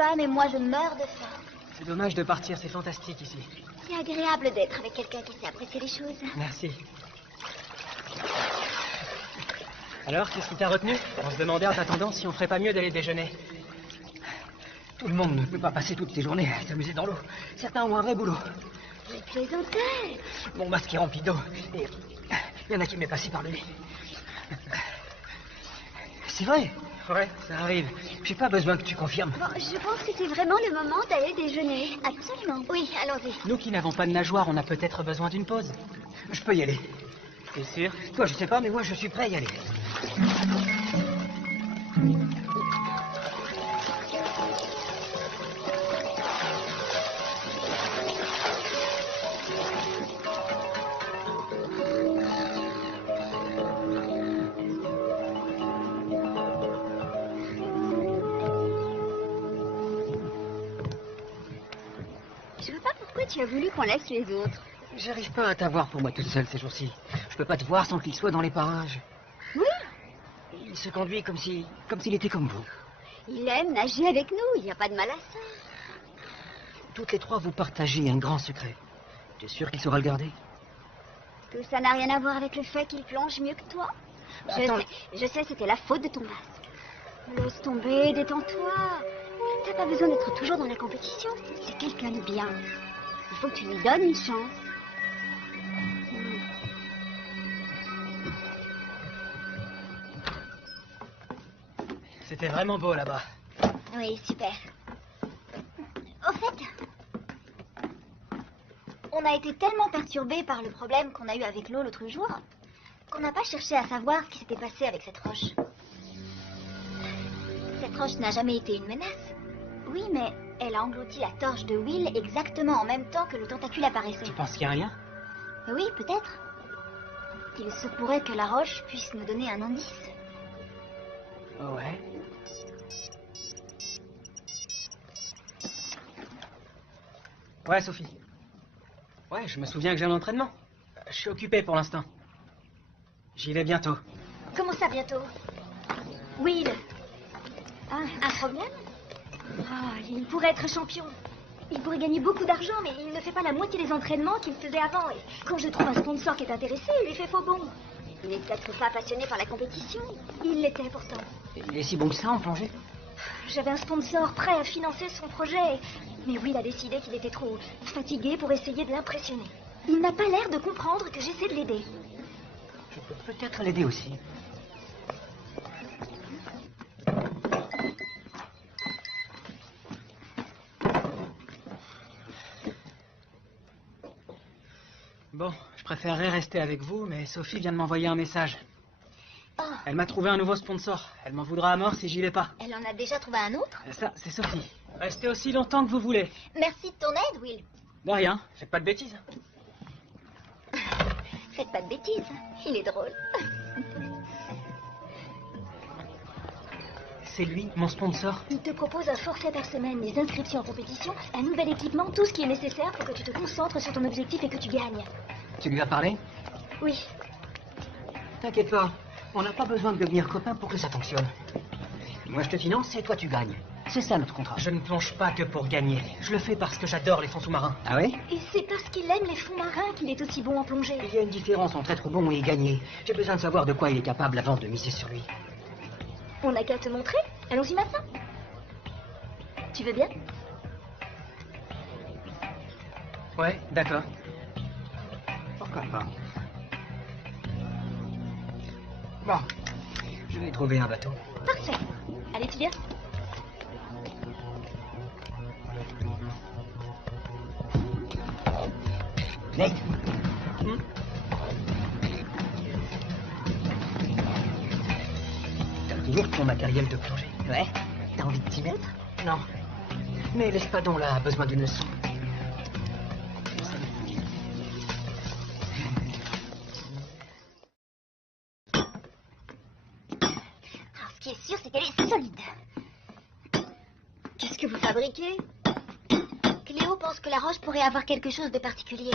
pas, mais moi je meurs de faim. C'est dommage de partir, c'est fantastique ici. C'est agréable d'être avec quelqu'un qui sait apprécier les choses. Merci. Alors, qu'est-ce qui t'a retenu? On se demandait en t'attendant si on ferait pas mieux d'aller déjeuner. Tout le monde ne peut pas passer toutes ses journées à s'amuser dans l'eau. Certains ont un vrai boulot. J'ai plaisanté. Mon masque est rempli d'eau. Et il y en a qui m'est passé par le nez. C'est vrai. Ouais, ça arrive. J'ai pas besoin que tu confirmes. Bon, je pense que c'est vraiment le moment d'aller déjeuner. Absolument. Oui, allons-y. Nous qui n'avons pas de nageoire, on a peut-être besoin d'une pause. Je peux y aller. T'es sûr? Toi, je sais pas, mais moi, je suis prêt à y aller. Je vois pas pourquoi tu as voulu qu'on laisse les autres. J'arrive pas à t'avoir pour moi toute seule ces jours-ci. Je peux pas te voir sans qu'il soit dans les parages. Oui, Il se conduit comme s'il était comme vous. il aime nager avec nous, il n'y a pas de mal à ça. Toutes les trois, vous partagez un grand secret. Tu es sûr qu'il saura le garder? Tout ça n'a rien à voir avec le fait qu'il plonge mieux que toi. Attends. Je sais, c'était la faute de ton masque. Laisse tomber, détends-toi. T'as pas besoin d'être toujours dans la compétition. C'est quelqu'un de bien. Il faut que tu lui donnes une chance. C'était vraiment beau là-bas. Oui, super. Au fait, on a été tellement perturbés par le problème qu'on a eu avec l'eau l'autre jour qu'on n'a pas cherché à savoir ce qui s'était passé avec cette roche. Cette roche n'a jamais été une menace. Oui, mais elle a englouti la torche de Will exactement en même temps que le tentacule apparaissait. Tu penses qu'il y a un lien? Oui, peut-être. Il se pourrait que la roche puisse nous donner un indice. Ouais. Ouais, Sophie. Ouais, je me souviens que j'ai un entraînement. Je suis occupé pour l'instant. J'y vais bientôt. Comment ça, bientôt? Will. Ah, un problème? Ah, il pourrait être champion. Il pourrait gagner beaucoup d'argent, mais il ne fait pas la moitié des entraînements qu'il faisait avant. Et quand je trouve un sponsor qui est intéressé, il lui fait faux bon. Il n'est peut-être pas passionné par la compétition. Il l'était pourtant. Il est si bon que ça en plongée? J'avais un sponsor prêt à financer son projet. Mais Will a décidé qu'il était trop fatigué pour essayer de l'impressionner. Il n'a pas l'air de comprendre que j'essaie de l'aider. Je peux peut-être l'aider aussi. Bon, je préférerais rester avec vous, mais Sophie vient de m'envoyer un message. Oh, Elle m'a trouvé un nouveau sponsor. Elle m'en voudra à mort si j'y vais pas. elle en a déjà trouvé un autre? Ça, c'est Sophie. Restez aussi longtemps que vous voulez. Merci de ton aide, Will. De rien, faites pas de bêtises. Faites pas de bêtises. Il est drôle. C'est lui, mon sponsor. Il te propose un forfait par semaine, des inscriptions en compétition, un nouvel équipement, tout ce qui est nécessaire pour que tu te concentres sur ton objectif et que tu gagnes. Tu lui as parlé? Oui. T'inquiète pas, on n'a pas besoin de devenir copains pour que ça fonctionne. Moi je te finance et toi tu gagnes. C'est ça notre contrat. Je ne plonge pas que pour gagner. Je le fais parce que j'adore les fonds sous-marins. Ah oui? Et c'est parce qu'il aime les fonds marins qu'il est aussi bon en plongée. Il y a une différence entre être bon et gagner. J'ai besoin de savoir de quoi il est capable avant de miser sur lui. On n'a qu'à te montrer. Allons-y maintenant. Tu veux bien? Ouais, d'accord. Pourquoi pas? Bon, je vais trouver un bateau. Parfait. Allez, tu viens? Nate. T'as toujours ton matériel de plongée? Ouais. T'as envie de t'y mettre? Non. Mais l'espadon là a besoin d'une leçon. Alors, ce qui est sûr, c'est qu'elle est solide. Qu'est-ce que vous fabriquez? Cléo pense que la roche pourrait avoir quelque chose de particulier.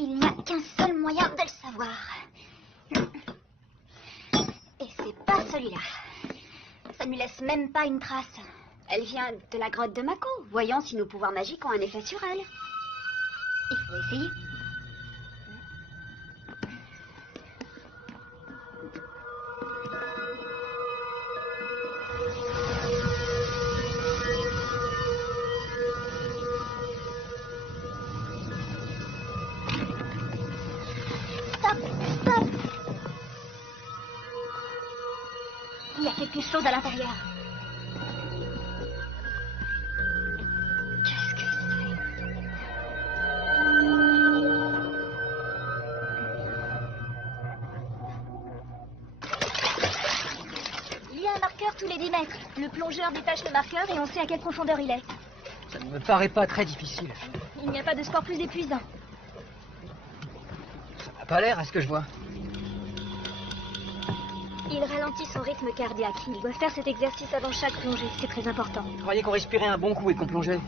Il n'y a qu'un seul moyen de le savoir. Et c'est pas celui-là. Ça ne lui laisse même pas une trace. Elle vient de la grotte de Mako. Voyons si nos pouvoirs magiques ont un effet sur elle. Il faut essayer. Stop! Stop! Il y a quelque chose à l'intérieur. Qu'est-ce que c'est? Il y a un marqueur tous les 10 mètres. Le plongeur détache le marqueur et on sait à quelle profondeur il est. Ça ne me paraît pas très difficile. Il n'y a pas de sport plus épuisant. Ça n'a pas l'air à ce que je vois. Il ralentit son rythme cardiaque. Il doit faire cet exercice avant chaque plongée. C'est très important. Je croyais qu'on respirait un bon coup et qu'on plongeait.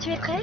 Tu es prêt?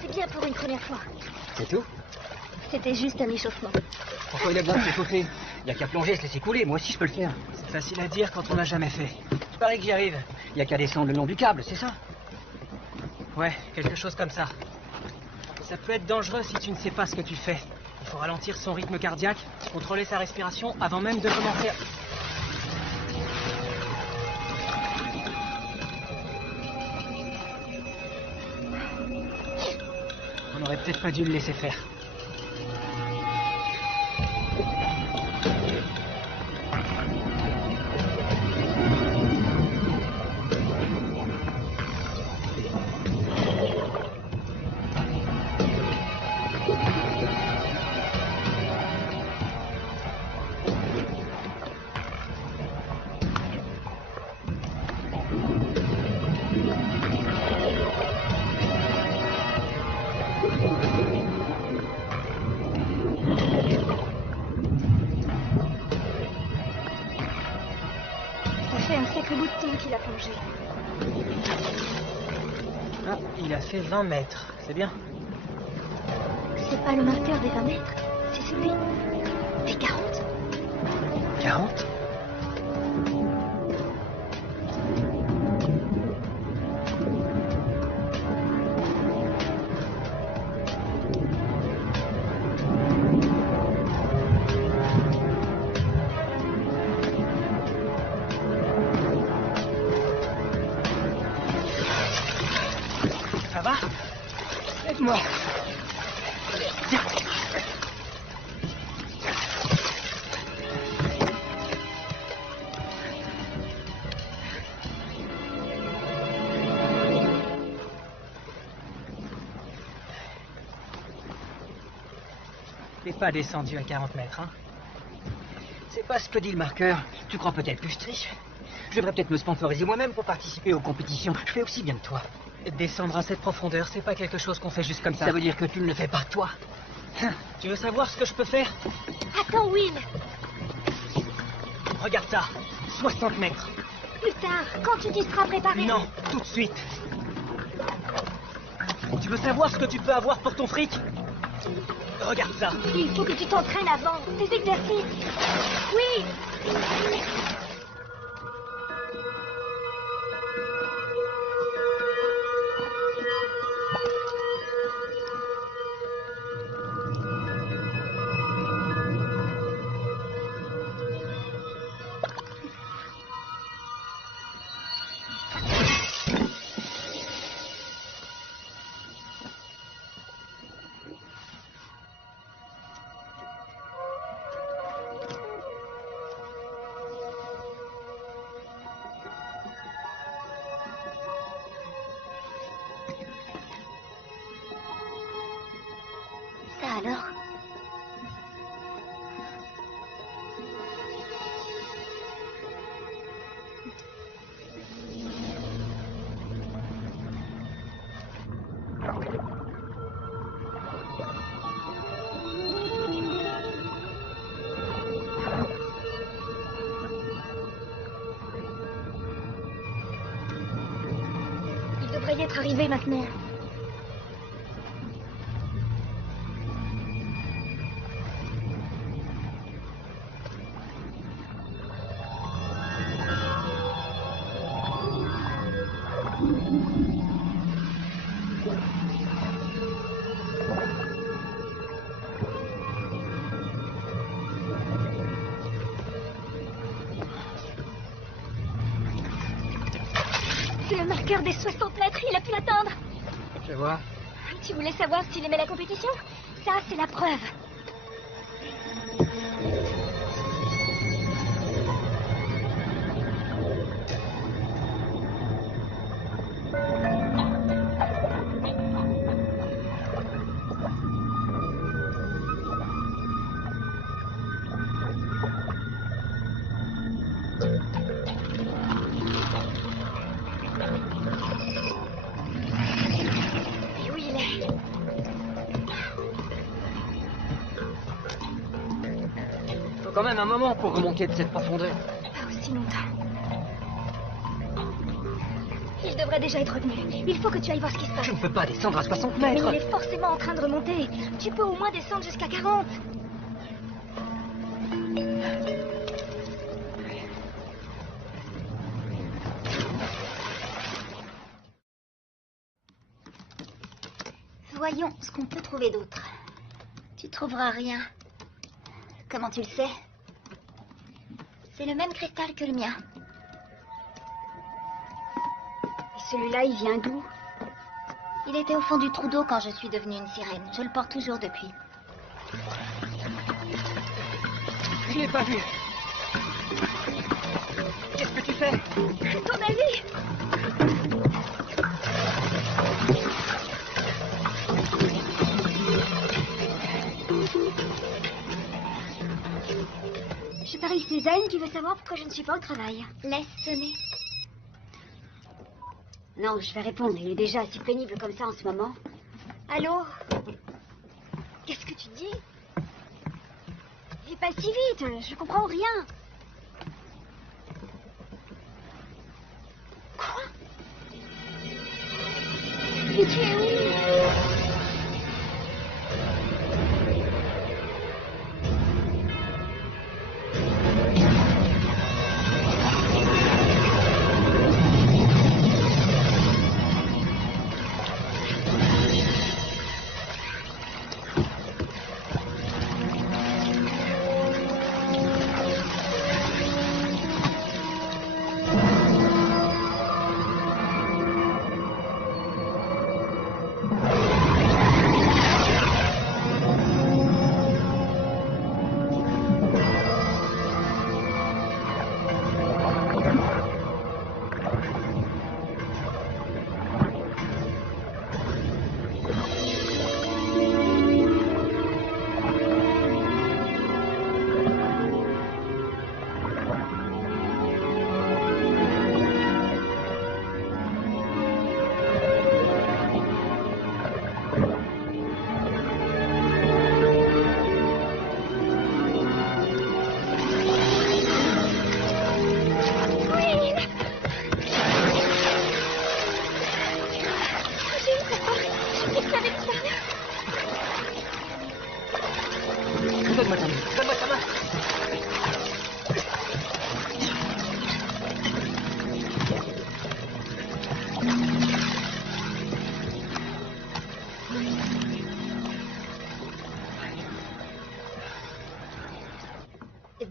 C'est bien pour une première fois. C'est tout? C'était juste un échauffement. Pourquoi il a besoin de s'échauffer? Il n'y a qu'à plonger et se laisser couler. Moi aussi, je peux le faire. C'est facile à dire quand on n'a jamais fait. Il paraît que j'y arrive. Il n'y a qu'à descendre le long du câble, c'est ça? Ouais, quelque chose comme ça. Ça peut être dangereux si tu ne sais pas ce que tu fais. Il faut ralentir son rythme cardiaque, contrôler sa respiration avant même de commencer à... On aurait peut-être pas dû le laisser faire. Ça fait un sacré bout de temps qu'il a plongé. Ah, il a fait 20 mètres, c'est bien. C'est pas le marqueur des 20 mètres, c'est celui des 40. 40 ? Ça va ? Aide-moi. T'es pas descendu à 40 mètres, hein ? C'est pas ce que dit le marqueur. Tu crois peut-être que je triche? Je devrais peut-être me sponsoriser moi-même pour participer aux compétitions. Je fais aussi bien que toi. Descendre à cette profondeur, c'est pas quelque chose qu'on fait juste comme ça. Ça veut dire que tu ne le fais pas, toi? Tu veux savoir ce que je peux faire ? Attends, Will. Regarde ça, 60 mètres. Plus tard, quand tu t'y seras préparé. Non, tout de suite. Tu veux savoir ce que tu peux avoir pour ton fric ? Regarde ça. Il faut que tu t'entraînes avant. Tes exercices. Oui. Il devrait y être arrivé maintenant. C'est le marqueur des 60 mètres, il a pu l'atteindre. Je vois. Tu voulais savoir s'il aimait la compétition? Ça, c'est la preuve. Et où il est? Faut quand même un moment pour remonter de cette profondeur. Pas aussi longtemps. Il devrait déjà être revenu. Il faut que tu ailles voir ce qui se passe. Je ne peux pas descendre à 60 Mais mètres. il est forcément en train de remonter. Tu peux au moins descendre jusqu'à 40. Voyons ce qu'on peut trouver d'autre. Tu trouveras rien. Comment tu le sais? C'est le même cristal que le mien. Et celui-là, il vient d'où? Il était au fond du trou d'eau quand je suis devenue une sirène. Je le porte toujours depuis. Je l'ai pas vu. Qu'est-ce que tu fais? Ton avis? Je parie Suzanne, tu veux savoir pourquoi je ne suis pas au travail. Laisse sonner. Non, je vais répondre. Il est déjà assez pénible comme ça en ce moment. Allô? Qu'est-ce que tu dis? Et pas si vite, je comprends rien. Quoi? Mais tu es où? Donne-moi ta main. Donne-moi ta main.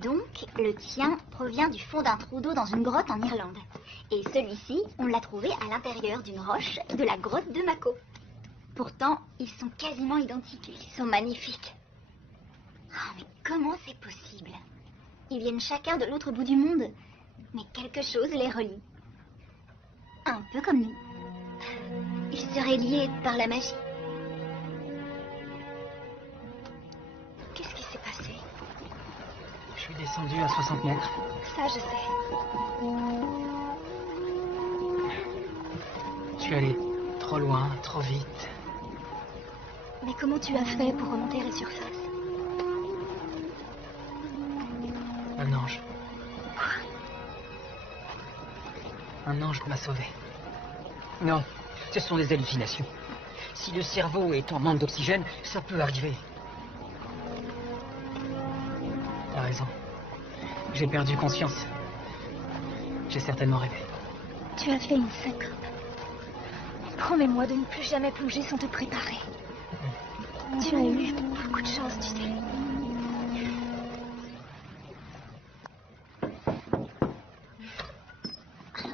Donc, le tien provient du fond d'un trou d'eau dans une grotte en Irlande. Et celui-ci, on l'a trouvé à l'intérieur d'une roche de la grotte de Mako. Pourtant, ils sont quasiment identiques. Ils sont magnifiques. Oh, mais comment c'est possible? Ils viennent chacun de l'autre bout du monde. Mais quelque chose les relie. Un peu comme nous. Ils seraient liés par la magie. Qu'est-ce qui s'est passé? Je suis descendu à 60 mètres. Ça, je sais. Je suis allé trop loin, trop vite. Mais comment tu as fait pour remonter à la surface? Un ange. Quoi? Un ange m'a sauvé. Non, ce sont des hallucinations. Si le cerveau est en manque d'oxygène, ça peut arriver. T'as raison. J'ai perdu conscience. J'ai certainement rêvé. Tu as fait une syncope. Promets-moi de ne plus jamais plonger sans te préparer. Tu as eu beaucoup de chance, tu sais.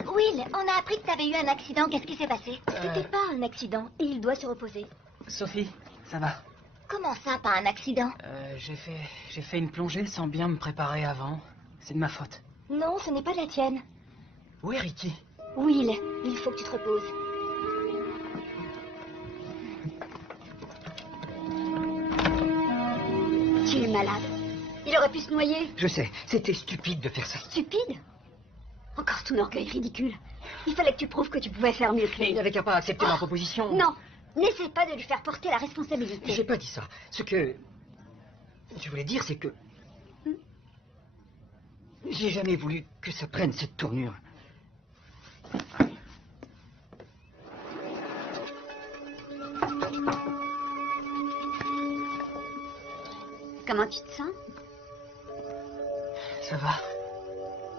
Will, on a appris que t'avais eu un accident. Qu'est-ce qui s'est passé? C'était pas un accident et il doit se reposer. Sophie, ça va? Comment ça, pas un accident? J'ai fait une plongée sans bien me préparer avant. C'est de ma faute. Non, ce n'est pas de la tienne. Où est Ricky? Will, il faut que tu te reposes. Tu es malade. Il aurait pu se noyer. Je sais, c'était stupide de faire ça. Stupide. Encore ton orgueil ridicule. Il fallait que tu prouves que tu pouvais faire mieux que Mais il lui. n'avait qu'à pas accepter ma proposition. Non, n'essaie pas de lui faire porter la responsabilité. J'ai pas dit ça. Ce que je voulais dire, c'est que j'ai jamais voulu que ça prenne cette tournure. Comment tu te sens? Ça va?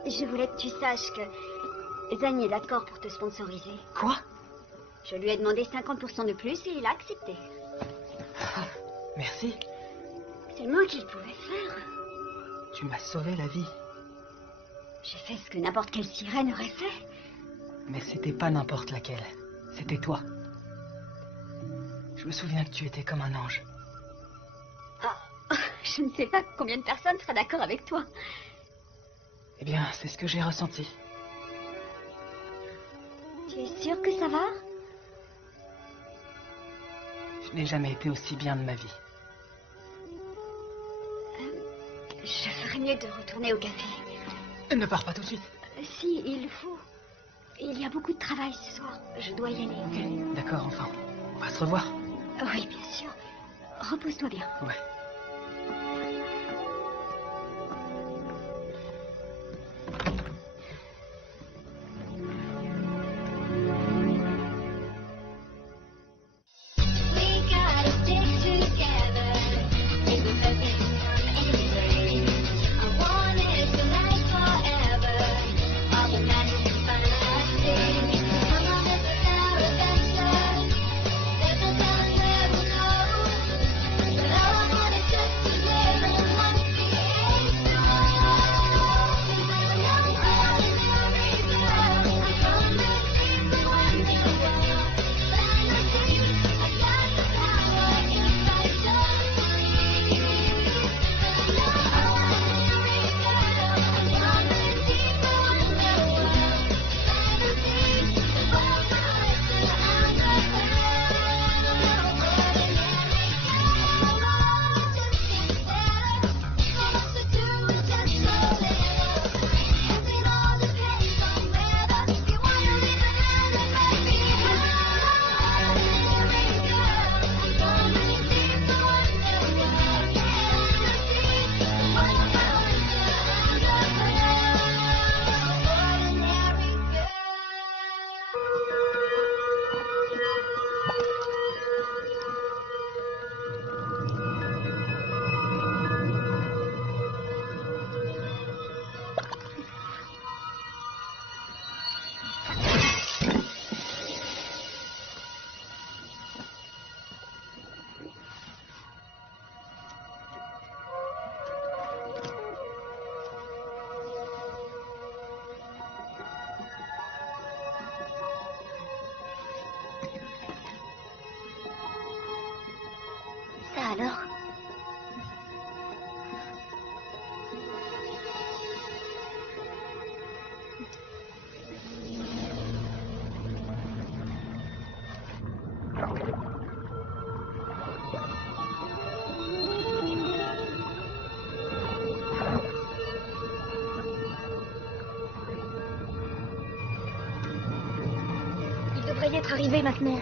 Je voulais que tu saches que Zane est d'accord pour te sponsoriser. Quoi? Je lui ai demandé 50% de plus et il a accepté. Merci. C'est le moins qu'il pouvait faire. Tu m'as sauvé la vie. J'ai fait ce que n'importe quelle sirène aurait fait. Mais c'était pas n'importe laquelle. C'était toi. Je me souviens que tu étais comme un ange. Je ne sais pas combien de personnes seraient d'accord avec toi. Eh bien, c'est ce que j'ai ressenti. Tu es sûr que ça va? Je n'ai jamais été aussi bien de ma vie. Je ferais mieux de retourner au café. Ne pars pas tout de suite. Si, il faut. Il y a beaucoup de travail ce soir. Je dois y aller. Ok, d'accord, enfin. On va se revoir. Oui, bien sûr. Repose-toi bien. Ouais. Ça alors? Il devrait y être arrivé maintenant.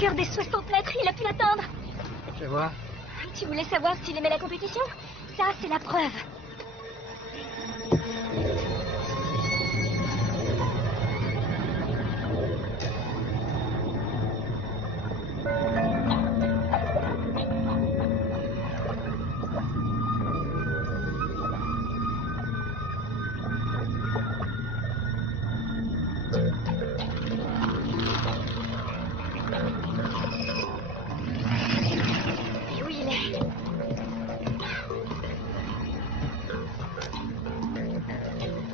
marqueur des 60 mètres, il a pu l'atteindre. Je vois. Tu voulais savoir s'il aimait la compétition? Ça, c'est la preuve. Et oui, il est.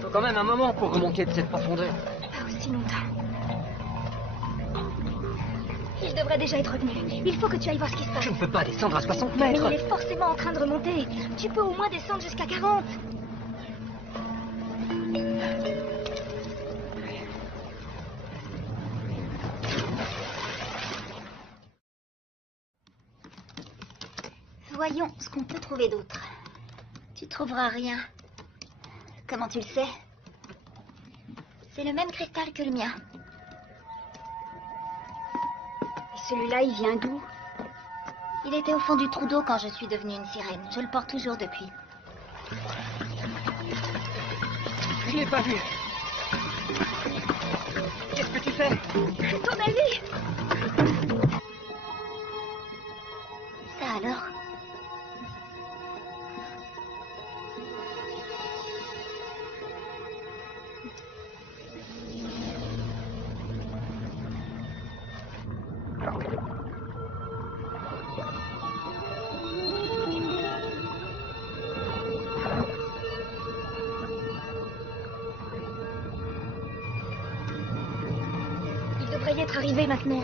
Faut quand même un moment pour remonter de cette profondeur. Pas aussi longtemps. Il devrait déjà être revenu. Il faut que tu ailles voir ce qui se passe. Je ne peux pas descendre à 60 Mais mètres. il est forcément en train de remonter. Tu peux au moins descendre jusqu'à 40. Voyons ce qu'on peut trouver d'autre. Tu trouveras rien. Comment tu le sais? C'est le même cristal que le mien. Et celui-là, il vient d'où? Il était au fond du trou d'eau quand je suis devenue une sirène. Je le porte toujours depuis. Je l'ai pas vu. Qu'est-ce que tu fais? Ton avis? Ça alors? Il devrait y être arrivé maintenant.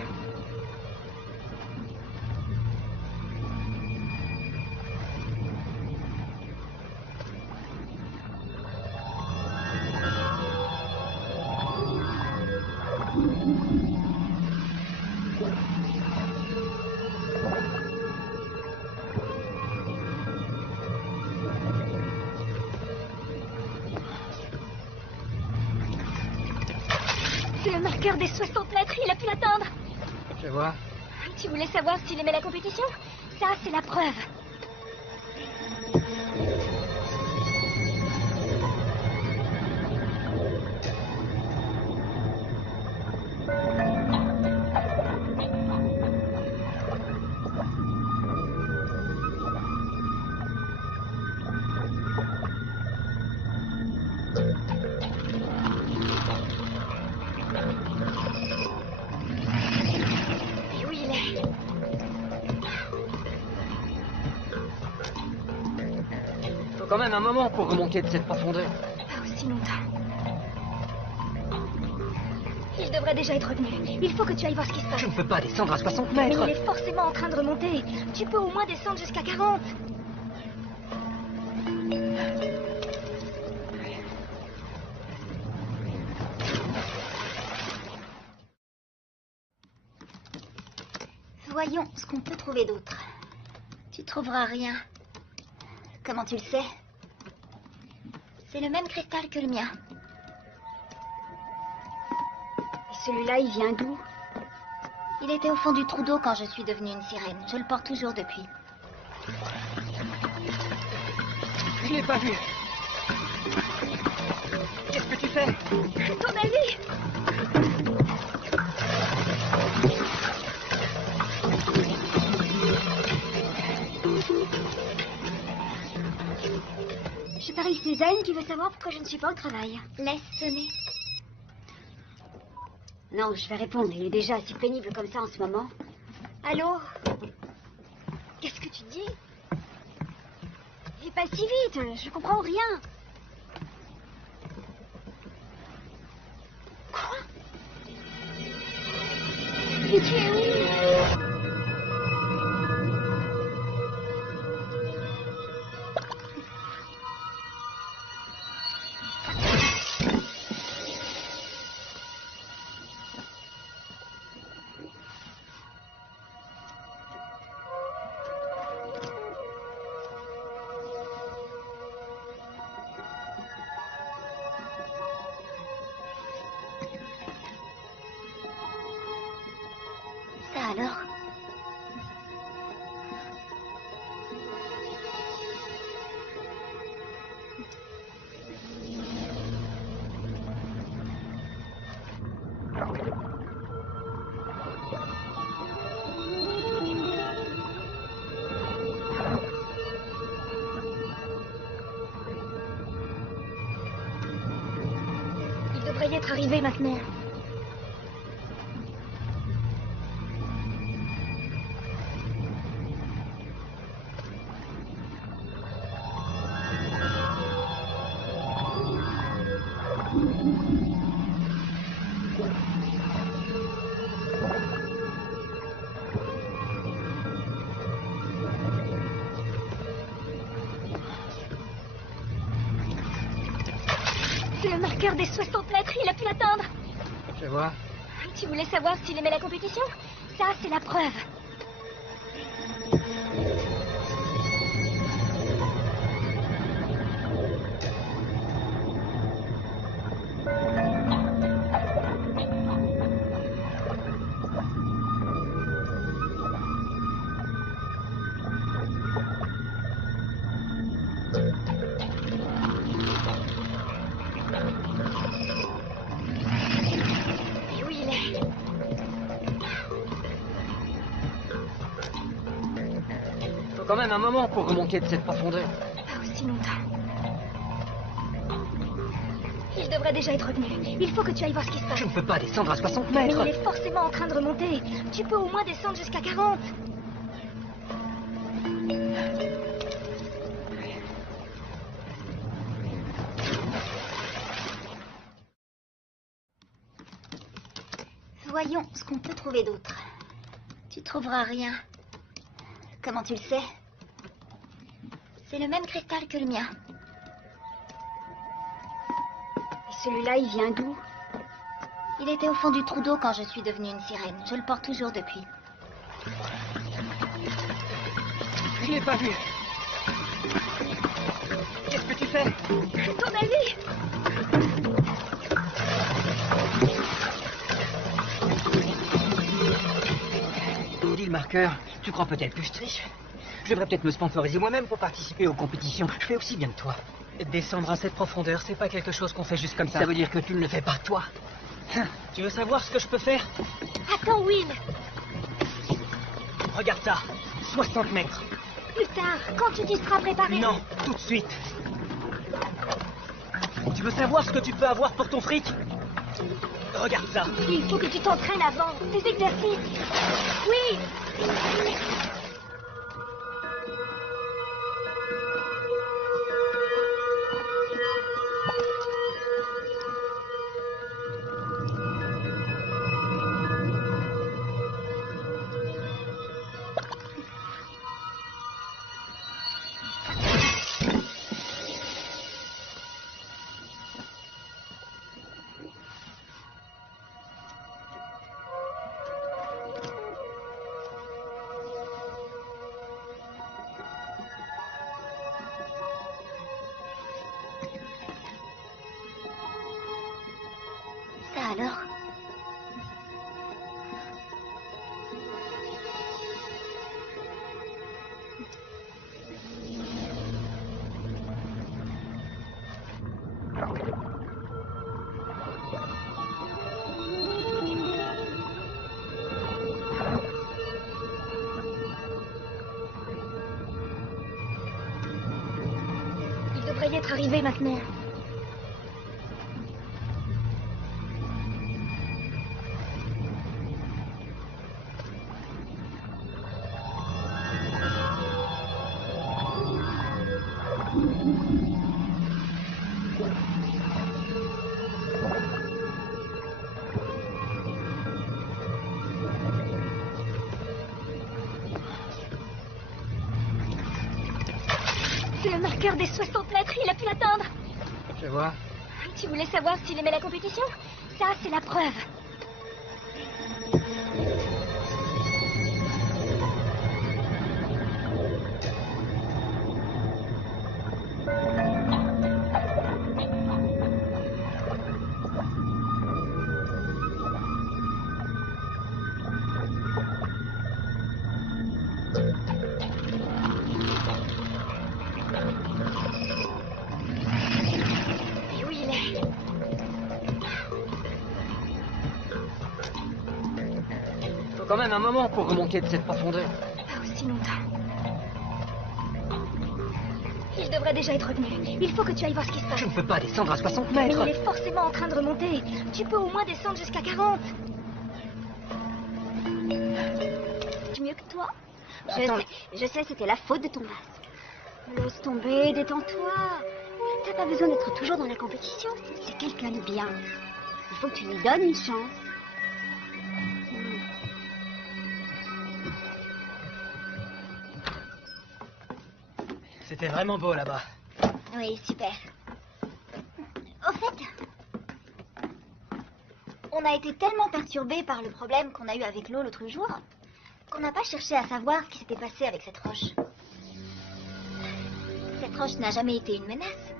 C'est le marqueur des 60 mètres, il a pu l'atteindre. Je vois. Tu voulais savoir s'il aimait la compétition? Ça, c'est la preuve. Et oui, il est. Faut quand même un moment pour remonter de cette profondeur. Pas aussi longtemps. Il devrait déjà être revenu. Il faut que tu ailles voir ce qui se passe. Je ne peux pas descendre à 60 Mais mètres. il est forcément en train de remonter. Tu peux au moins descendre jusqu'à 40. Voyons ce qu'on peut trouver d'autre. Tu trouveras rien. Comment tu le sais? C'est le même cristal que le mien. Et celui-là, il vient d'où? Il était au fond du trou d'eau quand je suis devenue une sirène. Je le porte toujours depuis. Je l'ai pas vu. Qu'est-ce que tu fais? Ton avis? Je parie Suzanne qui veut savoir pourquoi je ne suis pas au travail. Laisse sonner. Non, je vais répondre. Il est déjà assez pénible comme ça en ce moment. Allô? Qu'est-ce que tu dis? Et pas si vite, je comprends rien. Quoi? Mais tu es où? devrais être arrivé maintenant. Le marqueur des 60 mètres, il a pu l'atteindre. Je vois. Tu voulais savoir s'il aimait la compétition? Ça, c'est la preuve. Et oui, il est. Faut quand même un moment pour remonter de cette profondeur. Pas aussi longtemps. Il devrait déjà être revenu. Il faut que tu ailles voir ce qui se passe. Je ne peux pas descendre à 60 Mais mètres. il est forcément en train de remonter. Tu peux au moins descendre jusqu'à 40. Voyons ce qu'on peut trouver d'autre. Tu trouveras rien. Comment tu le sais? C'est le même cristal que le mien. Et celui-là, il vient d'où? Il était au fond du trou d'eau quand je suis devenue une sirène. Je le porte toujours depuis. Je l'ai pas vu. Qu'est-ce que tu fais? Ton avis? Dis le marqueur, tu crois peut-être que je triche? Je devrais peut-être me sponsoriser moi-même pour participer aux compétitions. Je fais aussi bien que toi. Descendre à cette profondeur, c'est pas quelque chose qu'on fait juste comme ça. Ça veut dire que tu ne le fais pas, toi. Tu veux savoir ce que je peux faire? Attends, Will. Regarde ça. 60 mètres. Plus tard, quand tu t'y seras préparé. Non, tout de suite. Tu veux savoir ce que tu peux avoir pour ton fric? Regarde ça. Il faut que tu t'entraînes avant. Tes exercices. Oui. Ça alors? Il devrait y être arrivé maintenant. Le marqueur des 60 mètres, il a pu l'atteindre. Je vois. Tu voulais savoir s'il aimait la compétition? Ça, c'est la preuve. Et oui, il est. Faut quand même un moment pour remonter de cette profondeur. Pas aussi longtemps. Il devrait déjà être revenu. Il faut que tu ailles voir ce qui se passe. Je ne peux pas descendre à 60 Mais mètres. il est forcément en train de remonter. Tu peux au moins descendre jusqu'à 40. Tu mieux que toi Attends. Je sais, c'était la faute de ton masque. Laisse tomber, détends-toi. T'as pas besoin d'être toujours dans la compétition. C'est quelqu'un de bien. Il faut que tu lui donnes une chance. C'était vraiment beau là-bas. Oui, super. Au fait, on a été tellement perturbés par le problème qu'on a eu avec l'eau l'autre jour qu'on n'a pas cherché à savoir ce qui s'était passé avec cette roche. Cette roche n'a jamais été une menace.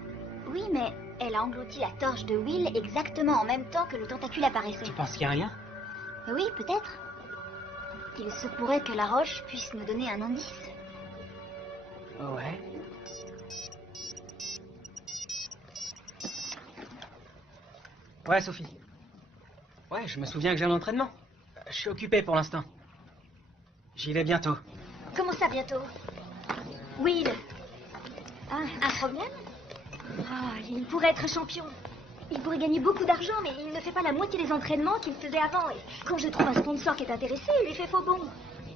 Oui, mais elle a englouti la torche de Will exactement en même temps que le tentacule apparaissait. Tu penses qu'il y a un lien? Oui, peut-être. Il se pourrait que la roche puisse nous donner un indice. Ouais. Ouais, Sophie. Ouais, je me souviens que j'ai un entraînement. Je suis occupé pour l'instant. J'y vais bientôt. Comment ça, bientôt? Will. Ah, un problème? Ah, il pourrait être champion. Il pourrait gagner beaucoup d'argent, mais il ne fait pas la moitié des entraînements qu'il faisait avant. Et quand je trouve un sponsor qui est intéressé, il lui fait faux bon.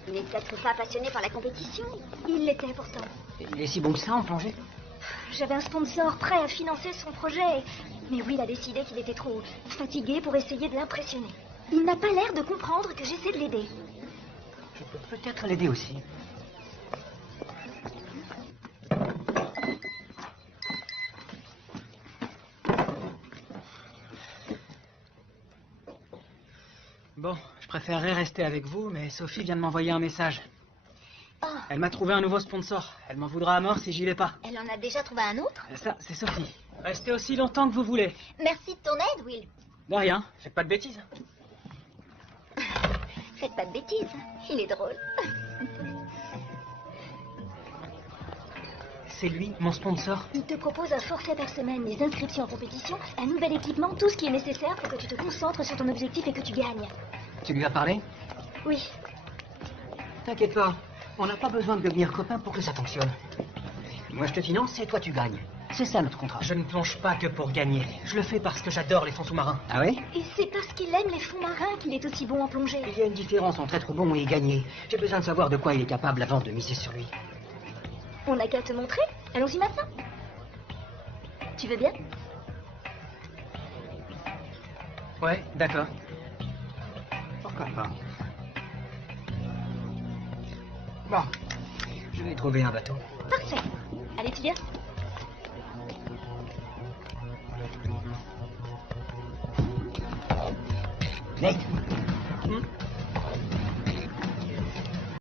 Il n'est peut-être pas passionné par la compétition. Il l'était pourtant. Il est si bon que ça en plongée? J'avais un sponsor prêt à financer son projet. Mais Will a décidé qu'il était trop fatigué pour essayer de l'impressionner. Il n'a pas l'air de comprendre que j'essaie de l'aider. Je peux peut-être l'aider aussi. Bon, je préférerais rester avec vous, mais Sophie vient de m'envoyer un message. Oh, Elle m'a trouvé un nouveau sponsor. Elle m'en voudra à mort si j'y vais pas. elle en a déjà trouvé un autre? Ça, c'est Sophie. Restez aussi longtemps que vous voulez. Merci de ton aide, Will. De rien, faites pas de bêtises. Faites pas de bêtises. Il est drôle. C'est lui, mon sponsor. Il te propose un forfait par semaine, des inscriptions en compétition, un nouvel équipement, tout ce qui est nécessaire pour que tu te concentres sur ton objectif et que tu gagnes. Tu lui as parlé? Oui. T'inquiète pas, on n'a pas besoin de devenir copains pour que ça fonctionne. Moi je te finance et toi tu gagnes. C'est ça notre contrat. Je ne plonge pas que pour gagner. Je le fais parce que j'adore les fonds sous-marins. Ah oui? Et c'est parce qu'il aime les fonds marins qu'il est aussi bon en plongée. Il y a une différence entre être bon et gagner. J'ai besoin de savoir de quoi il est capable avant de miser sur lui. On n'a qu'à te montrer. Allons-y maintenant. Tu veux bien? Ouais, d'accord. Pourquoi pas? Bon, je vais trouver un bateau. Parfait. Allez, tu viens? Nate, Hmm?